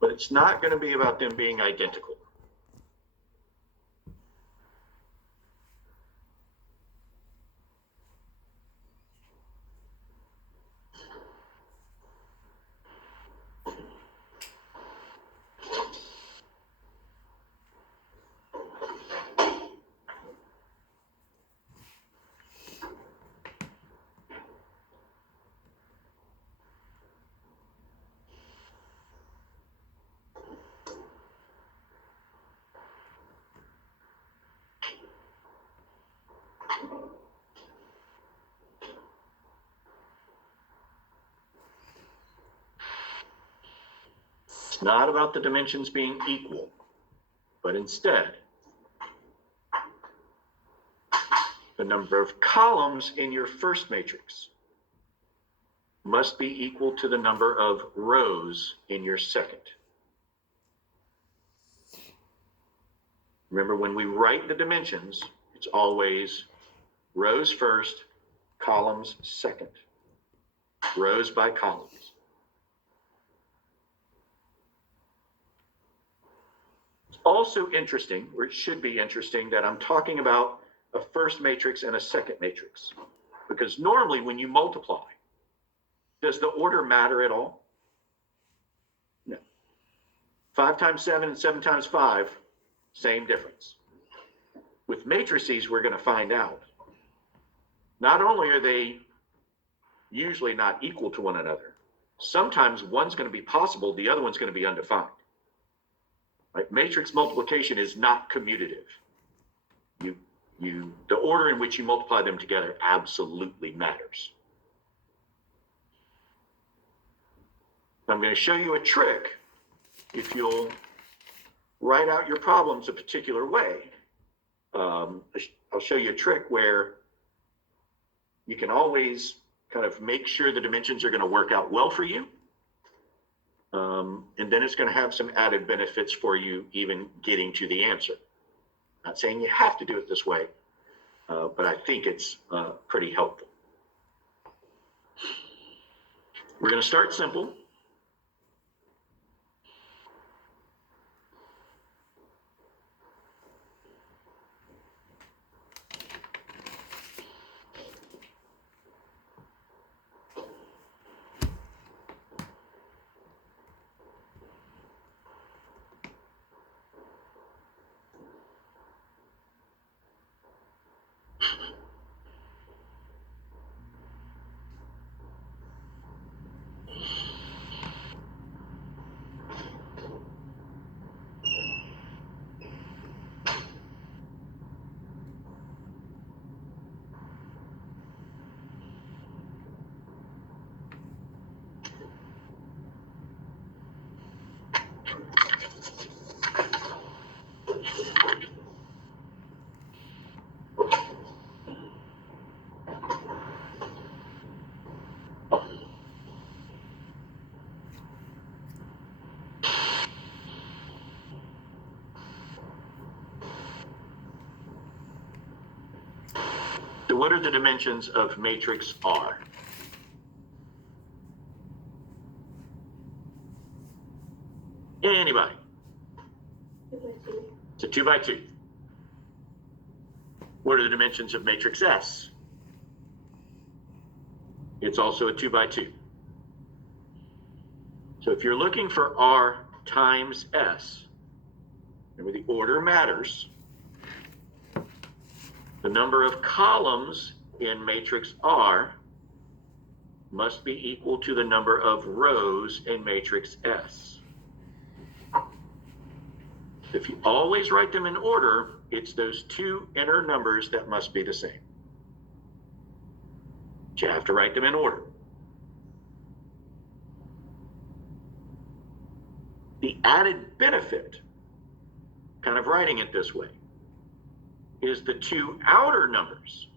but it's not going to be about them being identical. It's not about the dimensions being equal, but instead, the number of columns in your first matrix must be equal to the number of rows in your second. Remember, when we write the dimensions, it's always rows first, columns second, rows by columns. It's also interesting, or it should be interesting, that I'm talking about a first matrix and a second matrix, because normally when you multiply, does the order matter at all? No. 5 times 7 and 7 times 5, same difference. With matrices, we're going to find out. Not only are they usually not equal to one another, sometimes one's going to be possible, the other one's going to be undefined. Right? Matrix multiplication is not commutative. The order in which you multiply them together absolutely matters. I'm going to show you a trick. If you'll write out your problems a particular way, I'll show you a trick where you can always kind of make sure the dimensions are going to work out well for you. And then it's going to have some added benefits for you even getting to the answer. Not saying you have to do it this way, but I think it's pretty helpful. We're going to start simple. So what are the dimensions of matrix R? Anybody? 2 by 2. It's a 2 by 2. What are the dimensions of matrix S? It's also a 2 by 2. So if you're looking for R times S, remember the order matters. The number of columns in matrix R must be equal to the number of rows in matrix S. If you always write them in order, it's those two inner numbers that must be the same. But you have to write them in order. The added benefit, kind of writing it this way, is the two outer numbers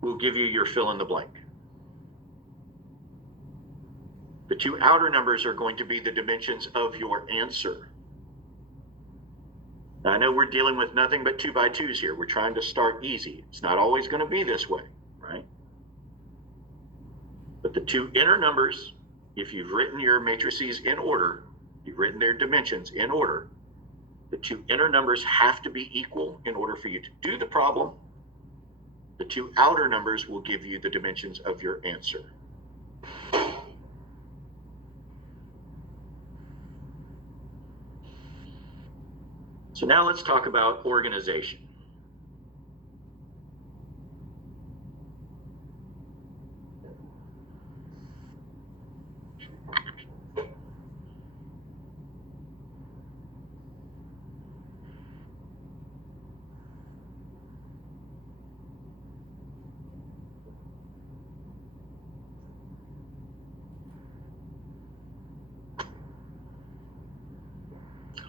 will give you your fill in the blank. The two outer numbers are going to be the dimensions of your answer. Now, I know we're dealing with nothing but 2 by 2s here. We're trying to start easy. It's not always going to be this way, right? But the two inner numbers if you've written your matrices in order, you've written their dimensions in order, the two inner numbers have to be equal in order for you to do the problem. The two outer numbers will give you the dimensions of your answer. So now let's talk about organization.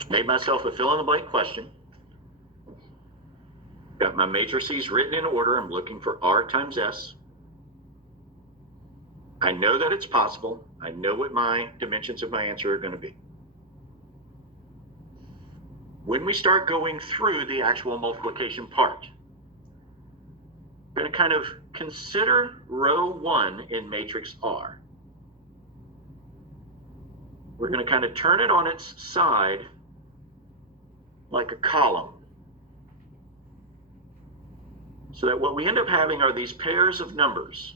Made myself a fill-in-the-blank question. Got my matrices written in order. I'm looking for R times S. I know that it's possible. I know what my dimensions of my answer are going to be. When we start going through the actual multiplication part, I'm going to kind of consider row 1 in matrix R. We're going to kind of turn it on its side like a column, so that what we end up having are these pairs of numbers,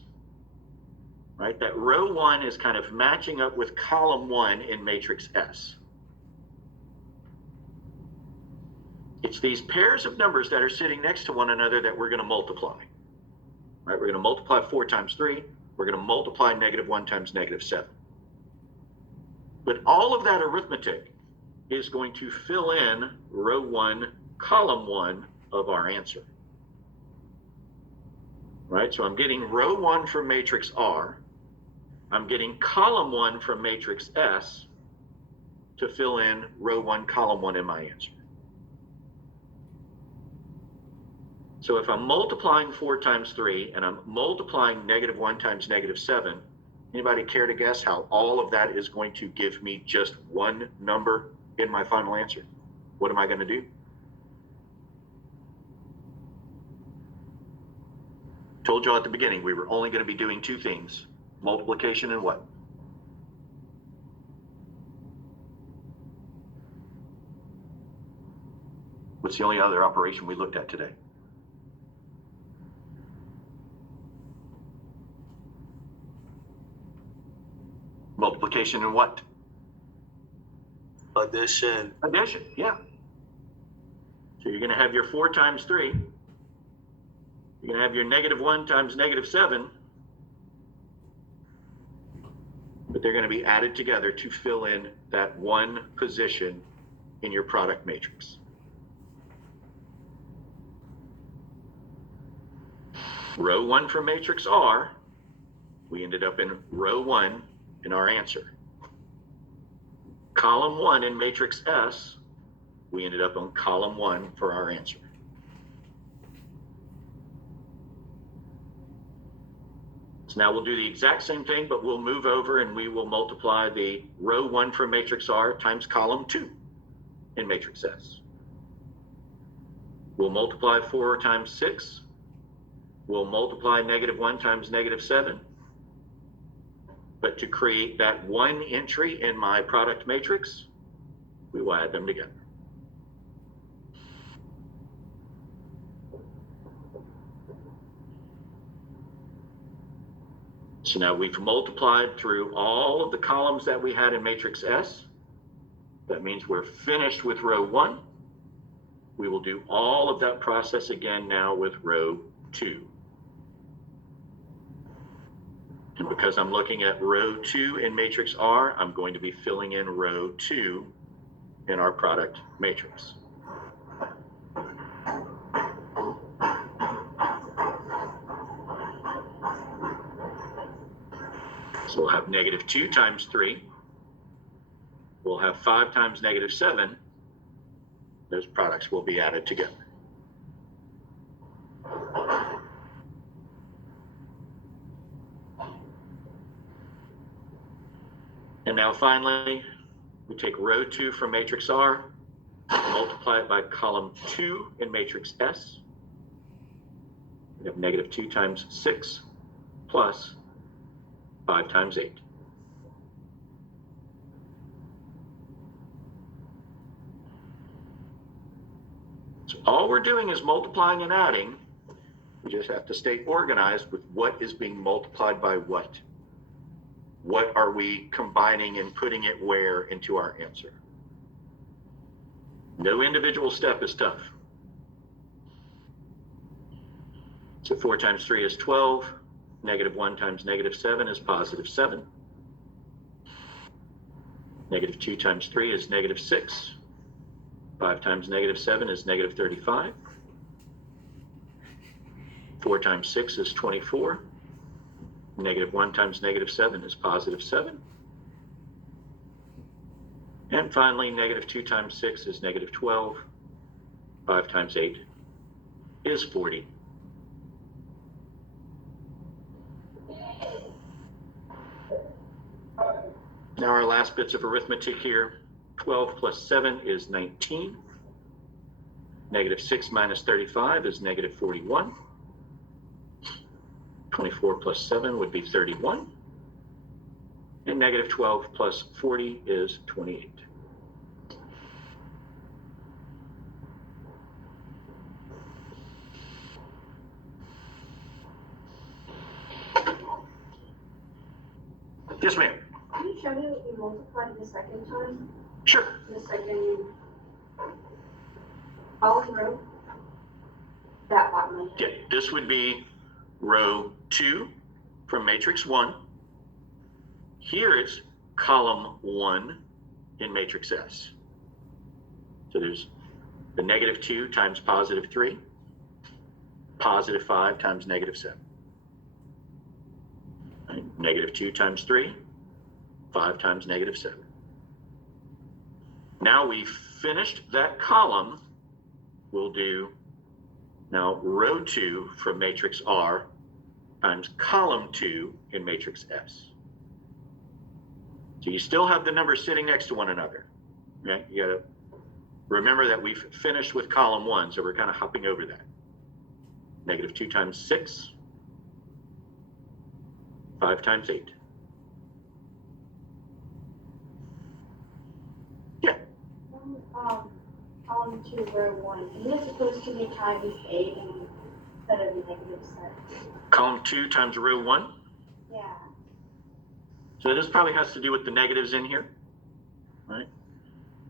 right? That row 1 is kind of matching up with column 1 in matrix S. It's these pairs of numbers that are sitting next to one another that we're going to multiply, right? We're going to multiply 4 times 3. We're going to multiply -1 times -7. But all of that arithmetic is going to fill in row 1, column 1 of our answer. Right, so I'm getting row 1 from matrix R. I'm getting column 1 from matrix S to fill in row 1, column 1 in my answer. So if I'm multiplying 4 times 3 and I'm multiplying -1 times -7, anybody care to guess how all of that is going to give me just one number in my final answer? What am I going to do? Told y'all at the beginning we were only going to be doing two things: multiplication and what? What's the only other operation we looked at today? Multiplication and what? Addition. Addition, yeah. So you're going to have your 4 times 3. You're going to have your -1 times -7. But they're going to be added together to fill in that one position in your product matrix. Row 1 from matrix R, we ended up in row 1 in our answer. Column 1 in matrix S, we ended up on column 1 for our answer. So now we'll do the exact same thing, but we'll move over and we will multiply the row 1 from matrix R times column 2 in matrix S. We'll multiply 4 times 6. We'll multiply -1 times -7. But to create that one entry in my product matrix, we will add them together. So now we've multiplied through all of the columns that we had in matrix S. That means we're finished with row 1. We will do all of that process again now with row 2. And because I'm looking at row 2 in matrix R, I'm going to be filling in row 2 in our product matrix. So we'll have -2 times 3. We'll have 5 times -7. Those products will be added together. And now finally, we take row 2 from matrix R, multiply it by column 2 in matrix S. We have -2 times 6 plus 5 times 8. All we're doing is multiplying and adding. We just have to stay organized with what is being multiplied by what. What are we combining and putting it where into our answer? No individual step is tough. So 4 times 3 is 12. -1 times -7 is +7. -2 times 3 is -6. 5 times -7 is -35. 4 times 6 is 24. -1 times -7 is +7. And finally, -2 times 6 is -12. 5 times 8 is 40. Now our last bits of arithmetic here. 12 plus 7 is 19. -6 minus 35 is -41. 24 plus 7 would be 31. And -12 plus 40 is 28. Yes, ma'am. Can you show me what you multiplied the second time? Sure. The second column row? That bottom one. Yeah, this would be row 2 from matrix 1. Here it's column 1 in matrix S. So there's the -2 times +3, +5 times -7. Right? -2 times 3, 5 times -7. Now we've finished that column. We'll do now row 2 from matrix R times column 2 in matrix S. So you still have the numbers sitting next to one another. Okay? You gotta remember that we've finished with column 1, so we're kind of hopping over that. -2 times 6, 5 times 8. Yeah. Column 2, row 1. Isn't it supposed to be times 8 instead of -7? Column 2 times row 1. Yeah. So this probably has to do with the negatives in here, right?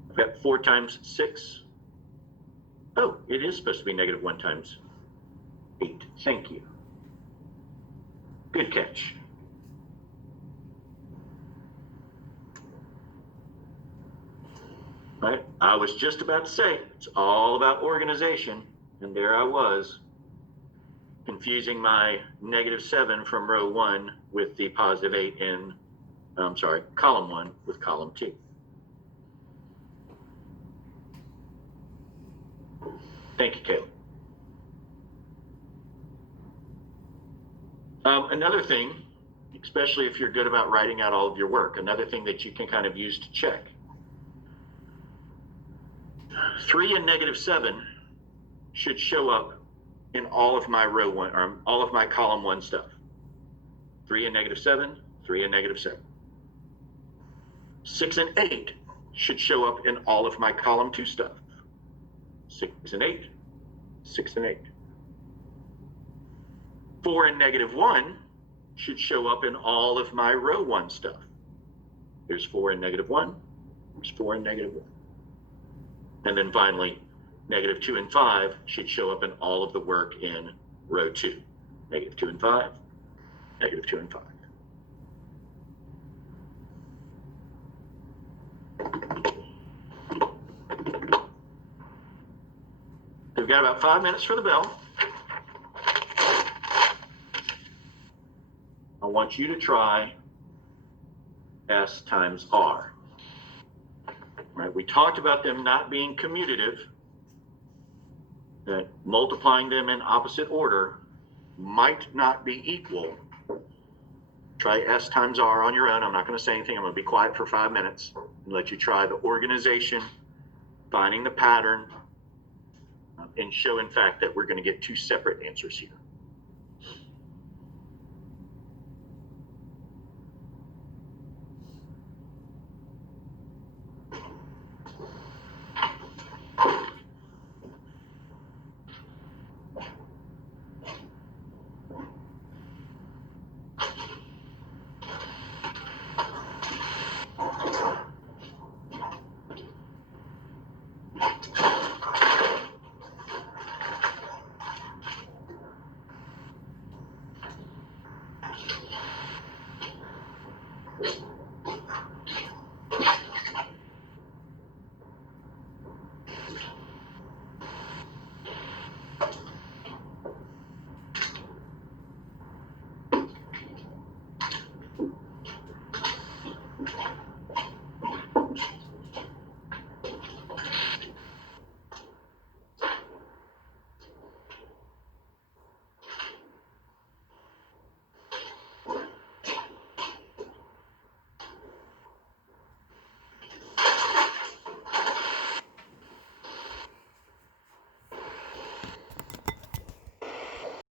I've got 4 times 6. Oh, it is supposed to be -1 times 8. Thank you. Good catch. Right? I was just about to say, it's all about organization, and there I was, confusing my -7 from row 1 with the +8 in, column 1 with column 2. Thank you, Caleb. Another thing, especially if you're good about writing out all of your work, another thing that you can kind of use to check. 3 and -7 should show up in all of my row 1, or all of my column 1 stuff. 3 and -7, 3 and -7. 6 and 8 should show up in all of my column 2 stuff. 6 and 8, 6 and 8. 4 and -1 should show up in all of my row 1 stuff. There's 4 and -1, there's 4 and -1. And then finally, -2 and 5 should show up in all of the work in row 2. -2 and 5, -2 and 5. We've got about 5 minutes for the bell. I want you to try S times R. Right? We talked about them not being commutative, that multiplying them in opposite order might not be equal. Try S times R on your own. I'm not going to say anything. I'm going to be quiet for 5 minutes and let you try the organization, finding the pattern, and show, in fact, that we're going to get 2 separate answers here.